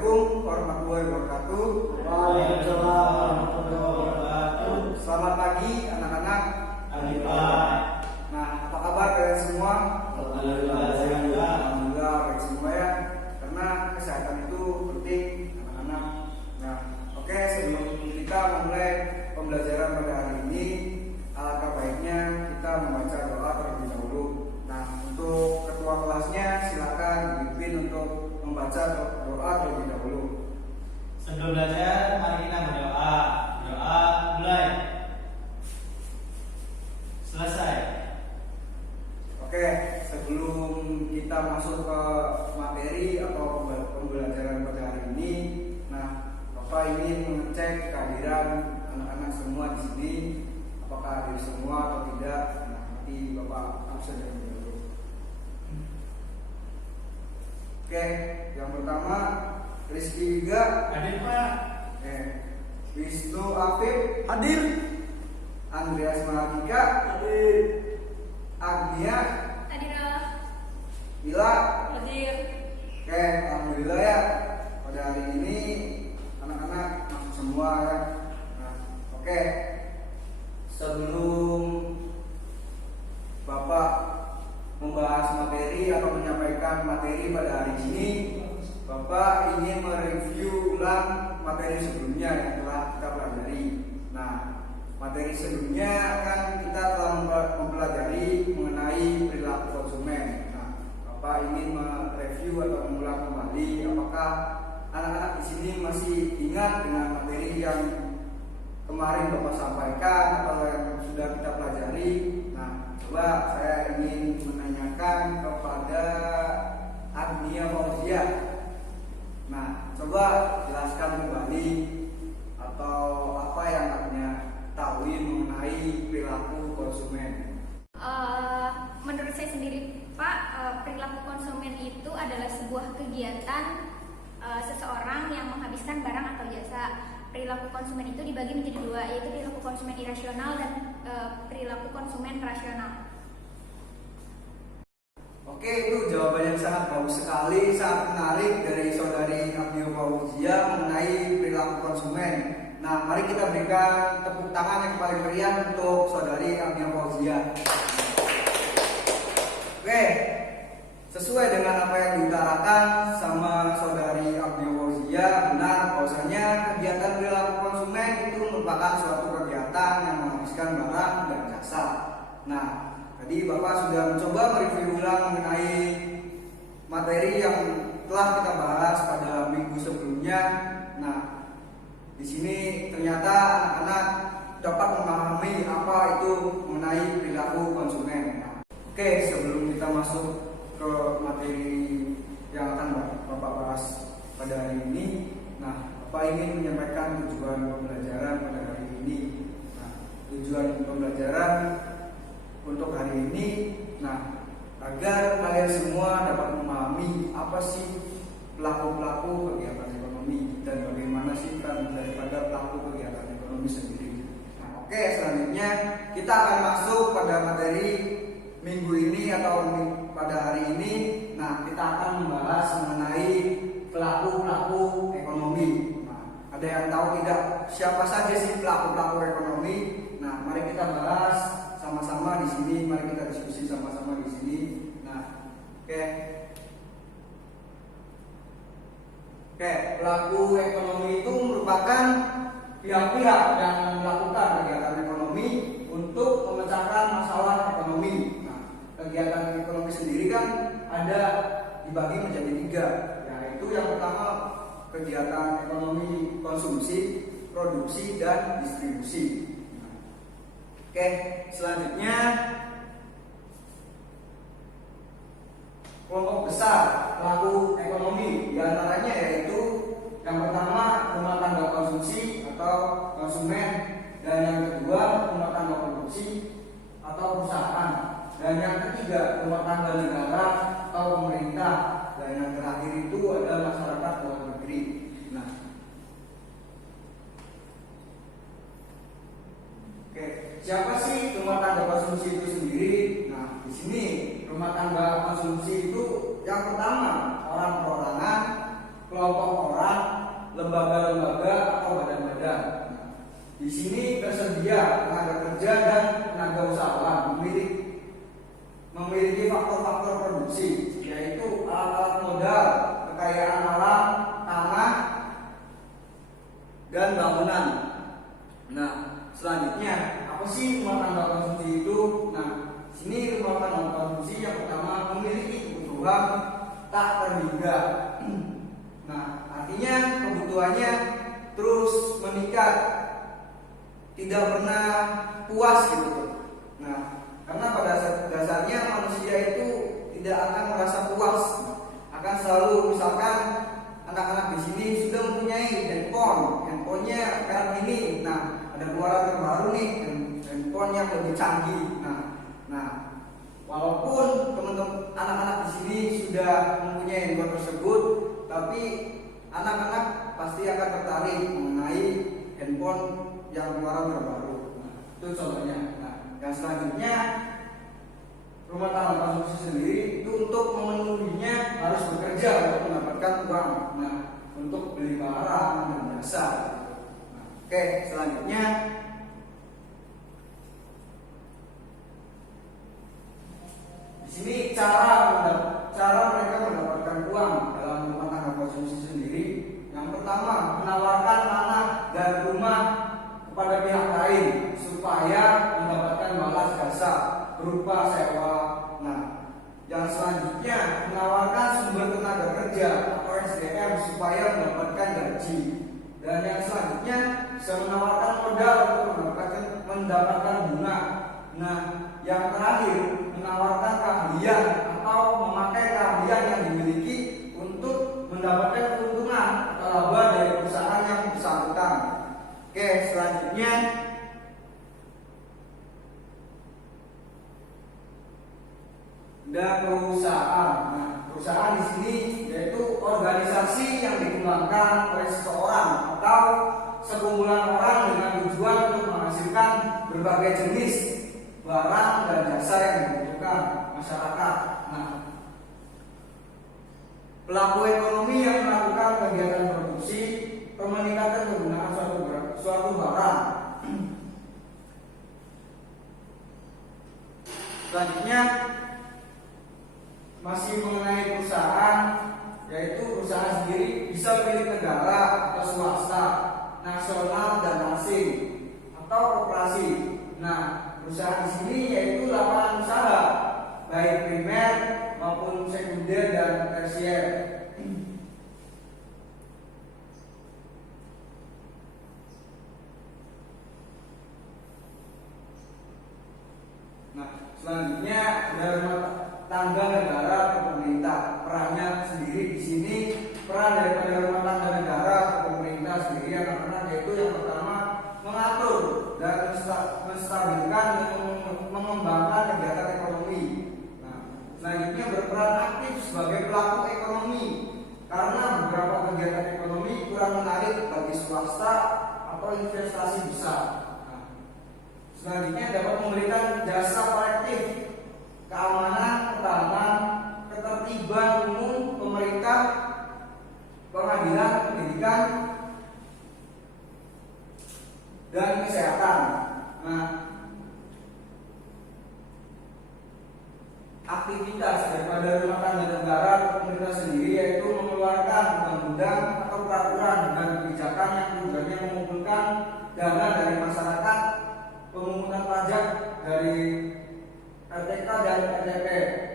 Assalamualaikum warahmatullahi wabarakatuh. Waalaikumsalam warahmatullahi wabarakatuh. Selamat pagi anak-anak. Pagi Pak. Nah, apa kabar kalian semua? Alhamdulillah sehat Pak. Alhamdulillah baik semua ya. Karena kesehatan itu penting anak-anak. Nah, oke, sebelum kita memulai pembelajaran pada hari ini, alangkah baiknya kita membaca doa terlebih dahulu. Nah, untuk ketua kelasnya silakan dipimpin untuk membaca doa terlebih dahulu. Sebelum belajar, mari kita berdoa. Doa mulai. Selesai. Oke, sebelum kita masuk ke materi atau pembelajaran pada hari ini, nah, Bapak ingin mengecek kehadiran anak-anak semua di sini, apakah hadir semua atau tidak. Nah, nanti Bapak absen dulu. Oke, yang pertama Rizky Iga Hadir Pak. Wisnu Afif Hadir. Andreas Mahardika Hadir. Agnia Hadir. Bila. Hadir. Oke, alhamdulillah ya. Pada hari ini anak-anak masuk semua ya. Nah, oke. Sebelum Bapak membahas materi atau menyampaikan materi pada hari ini, Bapak ingin mereview ulang materi sebelumnya yang telah kita pelajari. Nah, materi sebelumnya kan kita telah mempelajari mengenai perilaku konsumen. Nah, Bapak ingin mereview atau mengulang kembali apakah anak-anak di sini masih ingat dengan materi yang kemarin Bapak sampaikan atau yang sudah kita pelajari. Nah, coba saya ingin menanyakan kepada Agnia Fauzia. Nah, coba jelaskan kembali atau apa yang Agnia tahu mengenai perilaku konsumen. Menurut saya sendiri Pak, perilaku konsumen itu adalah sebuah kegiatan seseorang yang menghabiskan barang atau jasa. Perilaku konsumen itu dibagi menjadi dua, yaitu perilaku konsumen irasional dan perilaku konsumen rasional. Oke, itu jawaban yang sangat bagus sekali, sangat menarik dari saudari Agnia Fauzia mengenai perilaku konsumen. Nah, mari kita berikan tepuk tangan yang paling meriah untuk saudari Agnia Fauzia. Oke, sesuai dengan apa yang diutarakan sama saudari Agnia Fauzia, benar bahwasanya kegiatan perilaku konsumen itu merupakan suatu kegiatan yang menghabiskan barang dan jasa. Nah, tadi Bapak sudah mencoba mereview ulang mengenai materi yang telah kita bahas pada minggu sebelumnya. Nah, di sini ternyata anak-anak dapat memahami apa itu mengenai perilaku konsumen. Nah, oke, sebelum kita masuk ke materi yang akan Bapak bahas pada hari ini, nah, Bapak ingin menyampaikan tujuan pembelajaran pada hari ini. Nah, tujuan pembelajaran untuk hari ini, nah, agar kalian semua dapat memahami apa sih pelaku-pelaku kegiatan ekonomi dan bagaimana sih peran daripada pelaku kegiatan ekonomi sendiri. Nah, oke, selanjutnya kita akan masuk pada materi minggu ini atau pada hari ini. Nah, kita akan membahas mengenai pelaku-pelaku ekonomi. Nah, ada yang tahu tidak siapa saja sih pelaku-pelaku ekonomi? Nah, mari kita bahas sama-sama di sini, mari kita diskusi sama-sama di sini. Nah, oke, pelaku ekonomi itu merupakan pihak-pihak yang melakukan kegiatan ekonomi untuk memecahkan masalah ekonomi. Nah, kegiatan ekonomi sendiri kan ada dibagi menjadi tiga, yaitu yang pertama kegiatan ekonomi konsumsi, produksi, dan distribusi. Oke, selanjutnya kelompok besar pelaku ekonomi, diantaranya yaitu yang pertama rumah tangga konsumsi atau konsumen, dan yang kedua rumah tangga produksi atau perusahaan, dan yang ketiga rumah tangga negara atau pemerintah, dan yang terakhir itu adalah masyarakat luar negeri. Nah, oke, siapa sih rumah tangga konsumsi itu sendiri? Nah, di sini rumah tangga konsumsi itu yang pertama orang perorangan, kelompok orang, lembaga-lembaga atau badan-badan. Nah, di sini tersedia tenaga kerja dan tenaga usahawan memiliki faktor-faktor produksi, yaitu alat-alat modal, kekayaan alam, tanah, dan bangunan. Nah, selanjutnya apa sih rumah tangga konsumsi itu? Nah, sini rumah tangga konsumsi yang pertama memiliki kebutuhan tak terhingga. Nah, artinya kebutuhannya terus meningkat, tidak pernah puas gitu. Nah, karena pada dasarnya manusia itu tidak akan merasa puas, akan selalu, misalkan anak-anak di sini sudah mempunyai handphonenya merek ini. Nah, ada keluaran terbaru nih, handphone yang lebih canggih. Nah, walaupun teman-teman anak-anak di sini sudah mempunyai handphone tersebut, tapi anak-anak pasti akan tertarik mengenai handphone yang keluaran terbaru. Nah, itu contohnya. Nah, yang selanjutnya rumah tangga konsumsi sendiri itu untuk memenuhinya harus bekerja untuk mendapatkan uang. Nah, untuk beli barang dan jasa. Nah, oke, selanjutnya di sini cara mereka mendapatkan uang dalam rumah tangga konsumsi sendiri. Yang pertama, menawarkan tanah dan rumah kepada pihak lain supaya mendapatkan balas jasa berupa sewa. Nah, yang selanjutnya menawarkan sumber tenaga kerja atau SDM supaya mendapatkan gaji. Dan yang selanjutnya bisa menawarkan modal untuk mendapatkan bunga. Nah, yang terakhir menawarkan keahlian atau memakai keahlian yang dimiliki untuk mendapatkan keuntungan atau laba dari perusahaan yang bersangkutan. Oke, selanjutnya dan perusahaan. Nah, perusahaan di sini yaitu organisasi yang dikembangkan oleh seseorang atau sekumpulan orang dengan tujuan untuk menghasilkan berbagai jenis barang dan jasa yang dibutuhkan masyarakat. Nah, pelaku ekonomi yang melakukan kegiatan produksi atau meningkatkan penggunaan suatu barang. Selanjutnya masih mengenai perusahaan, yaitu perusahaan sendiri bisa milik negara atau swasta, nasional dan asing, atau koperasi. Nah, perusahaan di sini yaitu lapangan usaha, baik primer maupun sekunder dan tersier. Nah, selanjutnya ada rumah tangga negara atau pemerintah. Perannya sendiri di sini, peran daripada rumah tangga negara atau pemerintah sendiri anak-anak yaitu yang pertama mengatur dan menstabilkan dan mengembangkan kegiatan ekonomi. Nah, selanjutnya berperan aktif sebagai pelaku ekonomi karena beberapa kegiatan ekonomi kurang menarik bagi swasta atau investasi besar. Nah, selanjutnya dapat memberikan jasa kolektif, keamanan, pertahanan, ketertiban umum, pemerintah, pengadilan, pendidikan, dan kesehatan. Nah, aktivitas daripada rumah tangga negara atau pemerintah sendiri yaitu mengeluarkan undang-undang atau peraturan dan kebijakan yang tujuannya mengumpulkan dana dari masyarakat, pemungutan pajak dari RTK dan RTP.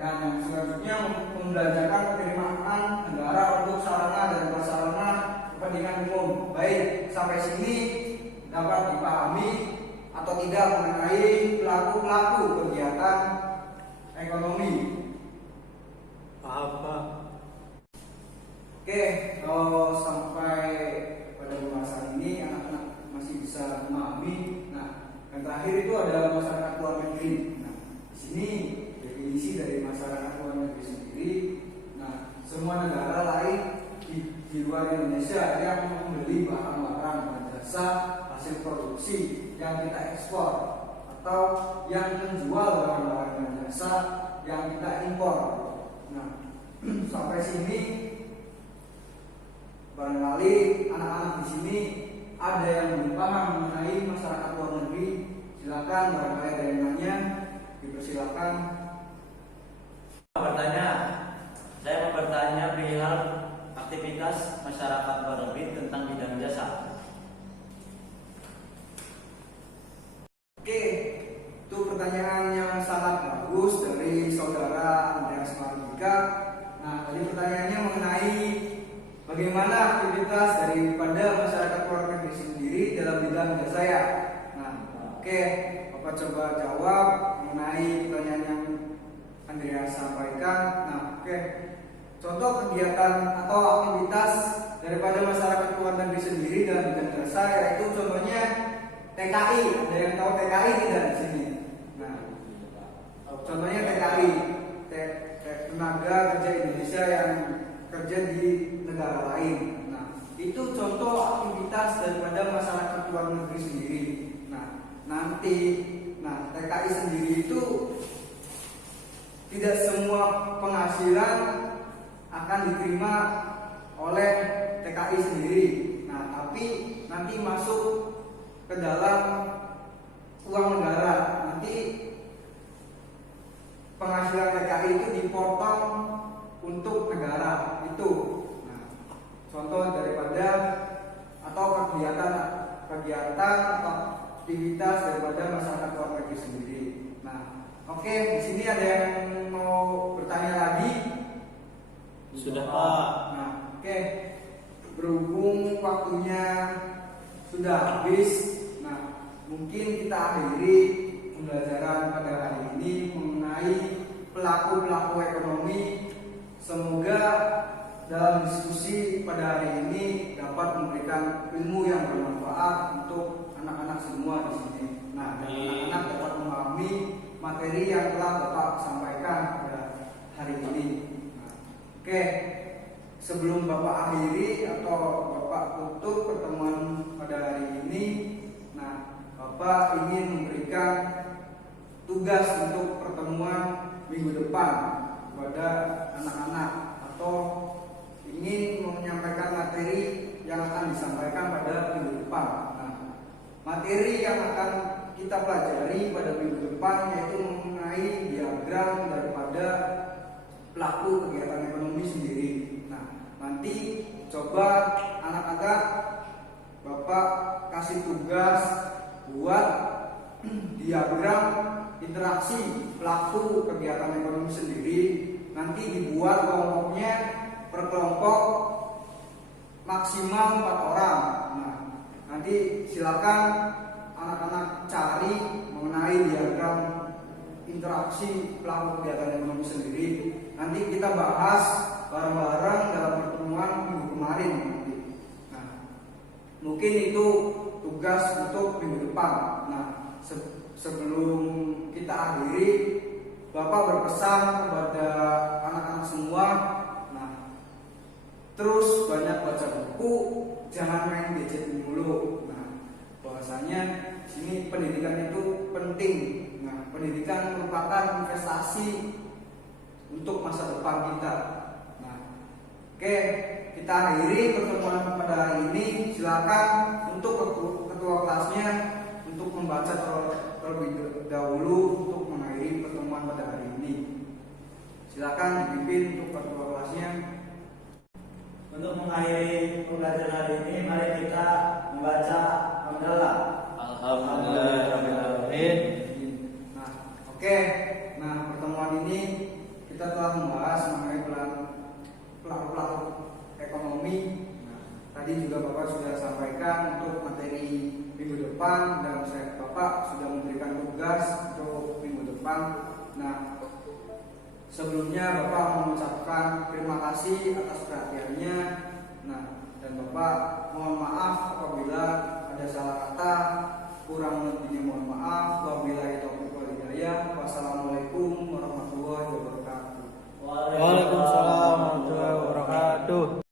Nah, yang selanjutnya membelanjakan penerimaan negara untuk sarana dan prasarana kepentingan umum. Baik, sampai sini dapat dipahami atau tidak mengenai pelaku-pelaku kegiatan ekonomi. Paham, Pak. Oke, kalau sampai pada pembahasan ini anak-anak masih bisa memahami. Nah, yang terakhir itu adalah masyarakat luar negeri. Nah, di sini definisi dari masyarakat luar negeri sendiri. Nah, semua negara lain di luar Indonesia yang membeli barang-barang dan jasa hasil produksi yang kita ekspor atau yang menjual barang-barang dan jasa yang kita impor. Nah, sampai sini Barangkali anak-anak di sini ada yang belum paham mengenai masyarakat luar negeri. Silakan, barangkali ada yang nanya, dipersilakan. Saya mau bertanya perihal aktivitas masyarakat luar negeri tentang bidang jasa. Oke, itu pertanyaan yang sangat bagus dari saudara Andreas Mardika. Nah, tadi pertanyaannya mengenai bagaimana aktivitas daripada masyarakat luar negeri sendiri dalam bidang jasa ya. Nah, oke, Bapak coba jawab mengenai pertanyaan yang Andreas sampaikan. Nah, oke, contoh kegiatan atau aktivitas daripada masyarakat luar negeri sendiri dalam bidang jasa yaitu contohnya TKI. Ada yang tahu TKI tidak di sini? Nah, contohnya TKI, tenaga kerja Indonesia yang kerja di negara lain. Nah, itu contoh aktivitas daripada masyarakat luar negeri sendiri. Nah, nanti, TKI sendiri itu tidak semua penghasilan akan diterima oleh TKI sendiri. Nah, tapi nanti masuk ke dalam uang negara. Nanti penghasilan TKI itu dipotong untuk negara itu. Nah, contoh daripada atau kegiatan atau aktivitas daripada masyarakat luar negeri sendiri. Nah, oke, di sini ada yang mau bertanya lagi? Sudah, Pak. Nah, oke. Berhubung waktunya sudah habis, nah mungkin kita akhiri pembelajaran pada hari ini mengenai pelaku-pelaku ekonomi. Semoga dalam diskusi pada hari ini dapat memberikan ilmu yang bermanfaat untuk anak-anak semua di sini. Nah, dan anak-anak dapat memahami materi yang telah Bapak sampaikan pada hari ini. Nah, oke, sebelum Bapak akhiri atau Bapak tutup pertemuan pada hari ini, nah Bapak ingin memberikan tugas untuk pertemuan minggu depan kepada anak-anak atau ingin menyampaikan materi yang akan disampaikan pada minggu depan. Nah, materi yang akan kita pelajari pada minggu depan yaitu mengenai diagram daripada pelaku kegiatan ekonomi sendiri. Nah, nanti coba anak-anak Bapak kasih tugas buat diagram interaksi pelaku kegiatan ekonomi sendiri. Nanti dibuat kelompoknya per kelompok maksimal 4 orang. Nah, nanti silakan anak-anak cari mengenai diagram interaksi pelaku kegiatan ekonomi sendiri. Nanti kita bahas bareng-bareng dalam pertemuan minggu kemarin. Nah, mungkin itu tugas untuk minggu depan. Nah, sebelum kita akhiri, Bapak berpesan kepada anak-anak semua, nah, terus banyak baca buku, jangan main gadget dulu. Nah, bahwasanya sini pendidikan itu penting. Nah, pendidikan merupakan investasi untuk masa depan kita. Nah, oke, kita akhiri pertemuan pada hari ini. Silakan untuk ketua kelasnya untuk membaca terlebih dahulu untuk mengakhiri pertemuan pada hari ini. Silakan dipimpin untuk ketua kelasnya. Untuk mengakhiri pembelajaran hari ini, mari kita membaca hamdalah. Alhamdulillahirrahmanirrahim. Nah, oke. Nah, pertemuan ini kita telah membahas mengenai pelaku-pelaku ekonomi. Nah, tadi juga Bapak sudah sampaikan untuk materi minggu depan dan Bapak sudah memberikan tugas untuk minggu depan. Nah, sebelumnya Bapak mengucapkan terima kasih atas perhatiannya. Nah, dan Bapak mohon maaf apabila ada salah kata, kurang lebihnya mohon maaf. Wabillahi taufiq wal hidayah. Wassalamualaikum warahmatullahi wabarakatuh. Waalaikumsalam warahmatullahi wabarakatuh.